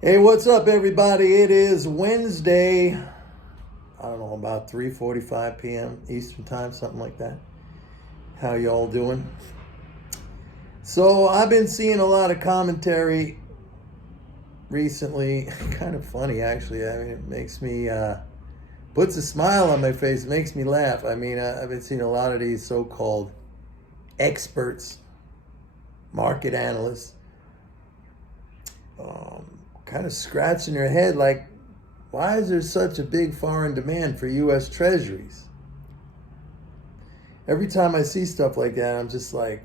Hey, what's up, everybody? It is Wednesday. I don't know, about 3:45 p.m. Eastern time, something like that. How y'all doing? So I've been seeing a lot of commentary recently. Kind of funny, actually. I mean, it makes me puts a smile on my face. It makes me laugh. I mean, I've been seeing a lot of these so-called experts, market analysts, kind of scratching their head like, why is there such a big foreign demand for US Treasuries? Every time I see stuff like that, I'm just like,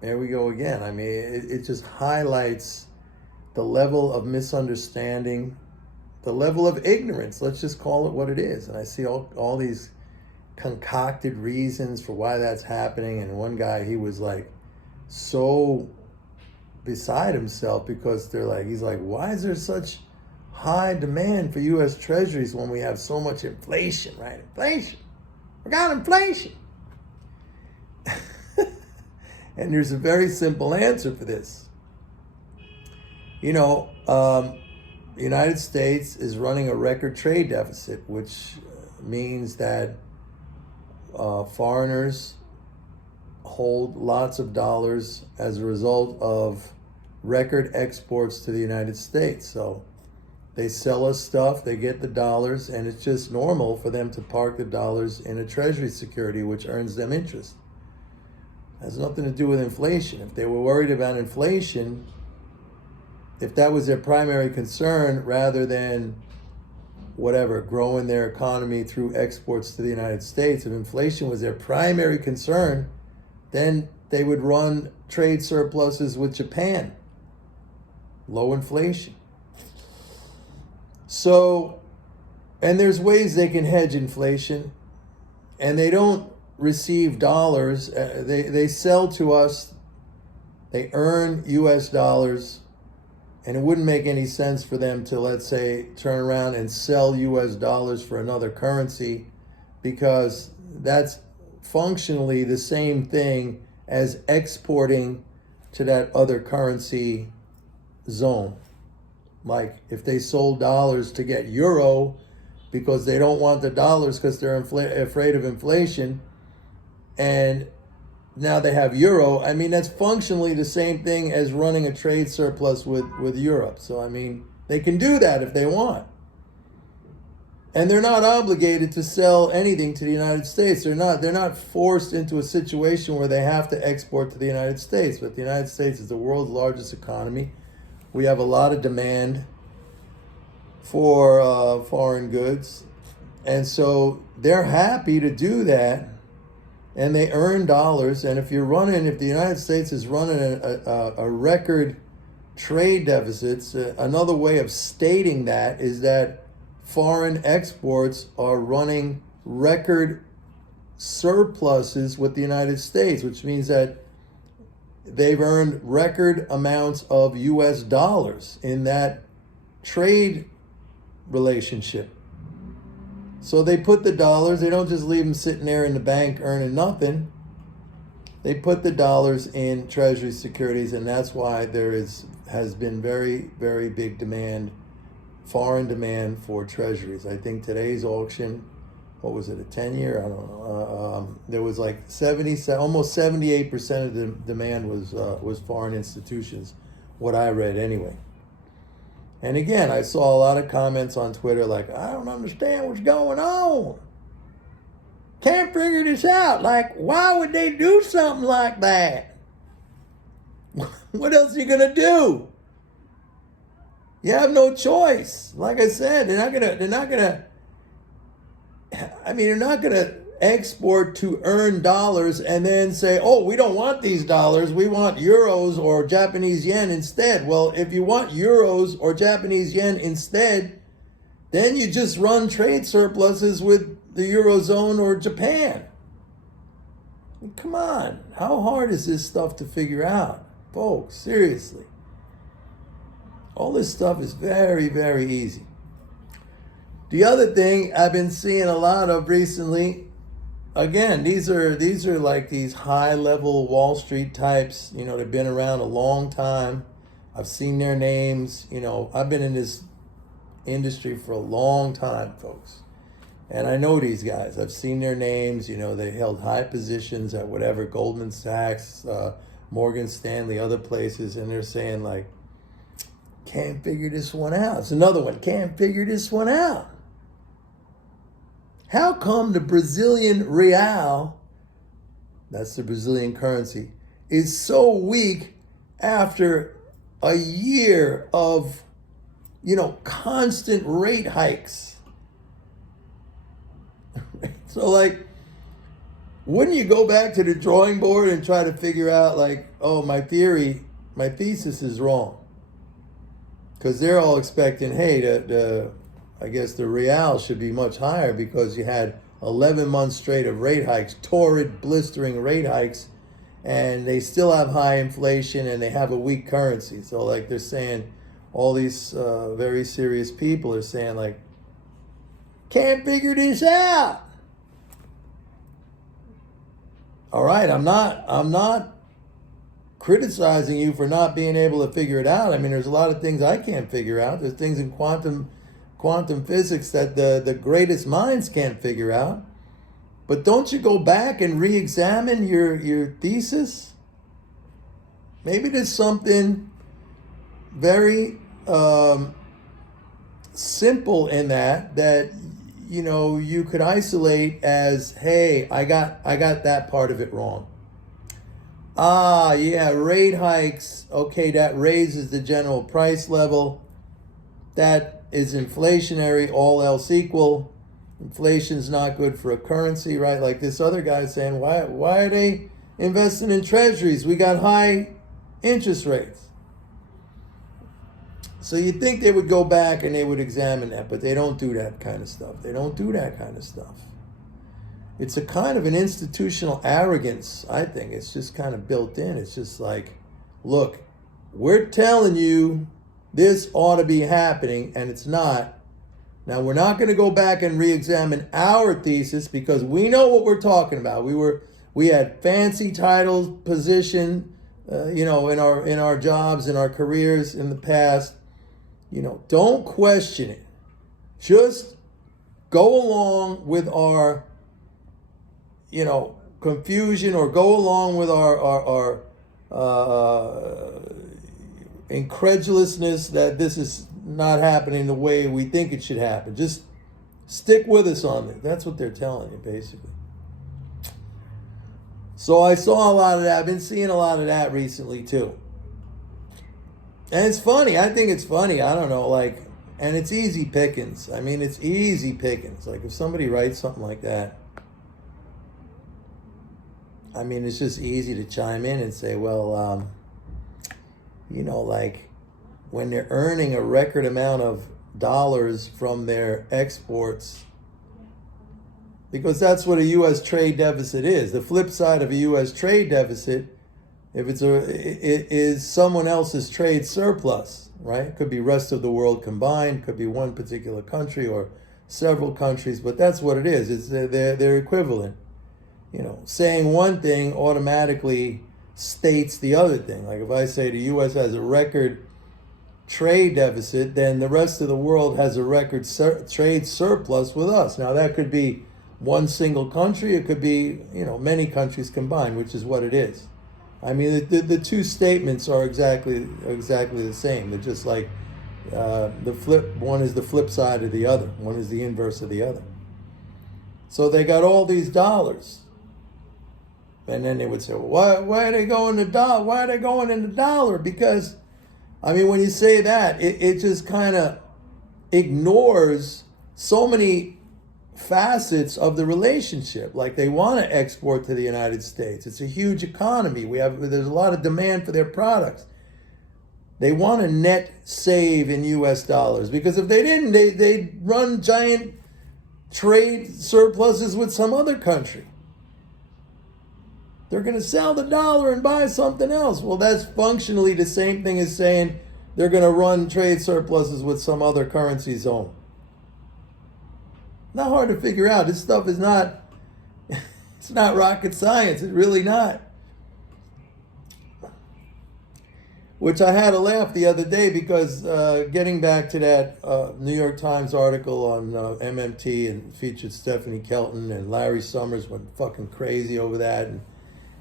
there we go again. I mean, it just highlights the level of misunderstanding, the level of ignorance. Let's just call it what it is. And I see all these concocted reasons for why that's happening. And one guy, he was like so beside himself because he's like, why is there such high demand for US Treasuries when we have so much inflation, right? Inflation. We got inflation. And there's a very simple answer for this. The United States is running a record trade deficit, which means that foreigners hold lots of dollars as a result of record exports to the United States. So they sell us stuff, they get the dollars, and it's just normal for them to park the dollars in a treasury security, which earns them interest. It has nothing to do with inflation. If they were worried about inflation, if that was their primary concern, rather than growing their economy through exports to the United States, if inflation was their primary concern, then they would run trade surpluses with Japan. Low inflation. So, and there's ways they can hedge inflation, and they don't receive dollars. They sell to us, they earn US dollars, and it wouldn't make any sense for them to, let's say, turn around and sell US dollars for another currency, because that's functionally the same thing as exporting to that other currency zone. Like if they sold dollars to get euro because they don't want the dollars because they're afraid of inflation, and now they have euro, I mean, that's functionally the same thing as running a trade surplus with Europe. So, I mean, they can do that if they want. And they're not obligated to sell anything to the United States. They're not forced into a situation where they have to export to the United States. But the United States is the world's largest economy. We have a lot of demand for foreign goods. And so they're happy to do that. And they earn dollars. And if the United States is running a record trade deficits, another way of stating that is that foreign exports are running record surpluses with the United States, which means that they've earned record amounts of US dollars in that trade relationship. So they put the dollars, they don't just leave them sitting there in the bank earning nothing. They put the dollars in treasury securities, and that's why has been very, very big demand, foreign demand for treasuries. I think today's auction, what was it, a 10-year? I don't know. There was like almost 78% of the demand was foreign institutions, what I read anyway. And again, I saw a lot of comments on Twitter like, I don't understand what's going on. Can't figure this out. Like, why would they do something like that? What else are you going to do? You have no choice. Like I said, they're not gonna export to earn dollars and then say, oh, we don't want these dollars, we want euros or Japanese yen instead. Well, if you want euros or Japanese yen instead, then you just run trade surpluses with the Eurozone or Japan. Come on, how hard is this stuff to figure out? Folks, seriously. All this stuff is very, very easy. The other thing I've been seeing a lot of recently, again, these are like these high-level Wall Street types. They've been around a long time. I've seen their names. You know, I've been in this industry for a long time, folks. And I know these guys. I've seen their names. You know, they held high positions at whatever, Goldman Sachs, Morgan Stanley, other places. And they're saying, like, can't figure this one out. It's another one, can't figure this one out. How come the Brazilian real, that's the Brazilian currency, is so weak after a year of, you know, constant rate hikes? So, like, wouldn't you go back to the drawing board and try to figure out, like, oh, my thesis is wrong? Because they're all expecting, hey, I guess the real should be much higher because you had 11 months straight of rate hikes, torrid, blistering rate hikes, and they still have high inflation and they have a weak currency. So, like, they're saying, all these very serious people are saying, like, can't figure this out. All right, I'm not criticizing you for not being able to figure it out. I mean, there's a lot of things I can't figure out. There's things in quantum physics that the greatest minds can't figure out. But don't you go back and re-examine your thesis? Maybe there's something very simple in that you know you could isolate as, hey, I got that part of it wrong. Ah, yeah, rate hikes. Okay, that raises the general price level. That is inflationary, all else equal. Inflation's not good for a currency, right? Like this other guy saying, why are they investing in treasuries? We got high interest rates. So you'd think they would go back and they would examine that, but they don't do that kind of stuff. They don't do that kind of stuff. It's a kind of an institutional arrogance, I think. It's just kind of built in. It's just like, look, we're telling you this ought to be happening, and it's not. Now, we're not going to go back and re-examine our thesis because we know what we're talking about. We had fancy titles, position, you know, in our jobs, in our careers in the past. You know, don't question it. Just go along with our, you know, confusion, or go along with our incredulousness that this is not happening the way we think it should happen. Just stick with us on it. That's what they're telling you, basically. So I saw a lot of that. I've been seeing a lot of that recently, too. And it's funny. I think it's funny. I don't know, like, and it's easy pickings. I mean, it's easy pickings. Like, if somebody writes something like that, I mean, it's just easy to chime in and say, well, you know, like, when they're earning a record amount of dollars from their exports, because that's what a U.S. trade deficit is. The flip side of a U.S. trade deficit, if it is someone else's trade surplus, right? It could be rest of the world combined, could be one particular country or several countries, but that's what it is. It's they're equivalent. You know, saying one thing automatically states the other thing. Like if I say the U.S. has a record trade deficit, then the rest of the world has a record trade surplus with us. Now that could be one single country, it could be, you know, many countries combined, which is what it is. I mean, the two statements are exactly the same. They're just like one is the flip side of the other. One is the inverse of the other. So they got all these dollars. And then they would say, well, why are they going to dollar? Why are they going in the dollar? Because, I mean, when you say that, it just kind of ignores so many facets of the relationship. Like they want to export to the United States. It's a huge economy. There's a lot of demand for their products. They want to net save in U.S. dollars because if they didn't, they'd run giant trade surpluses with some other country. They're going to sell the dollar and buy something else. Well, that's functionally the same thing as saying they're going to run trade surpluses with some other currency zone. Not hard to figure out. This stuff is not, it's not rocket science. It's really not. which I had a laugh the other day because getting back to that New York Times article on MMT and featured Stephanie Kelton and Larry Summers went fucking crazy over that, and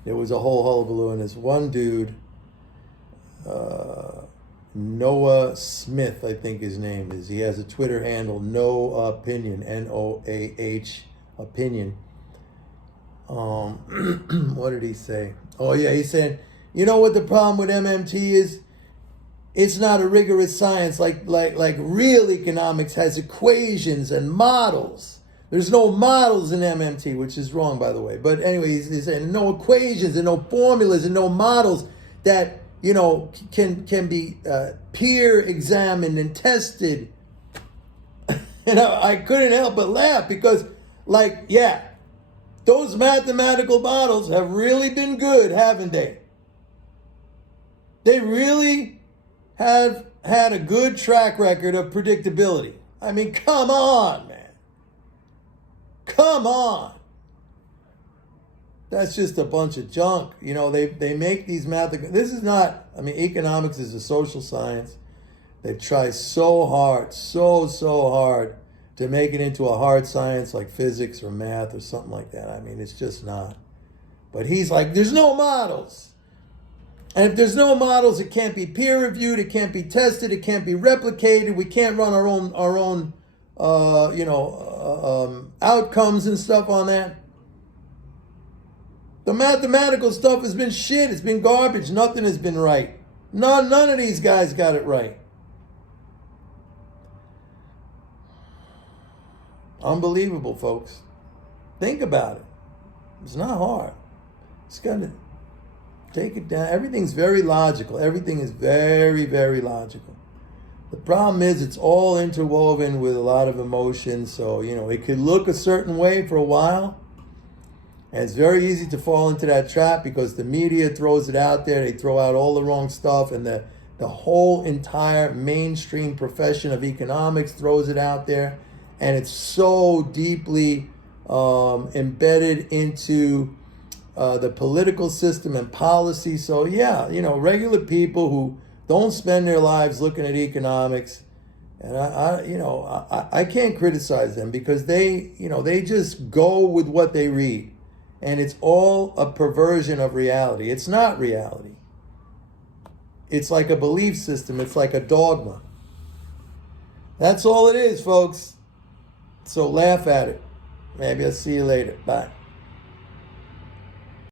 there was a whole hullabaloo. And this one dude, Noah Smith, I think his name is. He has a Twitter handle, No Opinion, NOAH Opinion. What did he say? Oh yeah, he's saying, you know what the problem with MMT is? It's not a rigorous science like real economics has equations and models. There's no models in MMT, which is wrong, by the way. But anyway, he's saying no equations and no formulas and no models that, you know, can be peer examined and tested. And I couldn't help but laugh because, like, yeah, those mathematical models have really been good, haven't they? They really have had a good track record of predictability. I mean, come on, man. Come on. That's just a bunch of junk. You know, they make these this is not, I mean, economics is a social science. They try so hard, so hard to make it into a hard science like physics or math or something like that. I mean, it's just not. But he's like, there's no models. And if there's no models, it can't be peer reviewed, it can't be tested, it can't be replicated. We can't run our own outcomes and stuff on that. The mathematical stuff has been shit. It's been garbage. Nothing has been right. None of these guys got it right. Unbelievable, folks. Think about it. It's not hard. It's got to take it down. Everything's very logical. Everything is very, very logical. The problem is it's all interwoven with a lot of emotion. So, you know, it could look a certain way for a while. And it's very easy to fall into that trap because the media throws it out there. They throw out all the wrong stuff. And the whole entire mainstream profession of economics throws it out there. And it's so deeply embedded into the political system and policy. So yeah, you know, regular people who don't spend their lives looking at economics, and I can't criticize them because they just go with what they read, and it's all a perversion of reality. It's not reality. It's like a belief system. It's like a dogma. That's all it is, folks. So laugh at it. Maybe I'll see you later. Bye.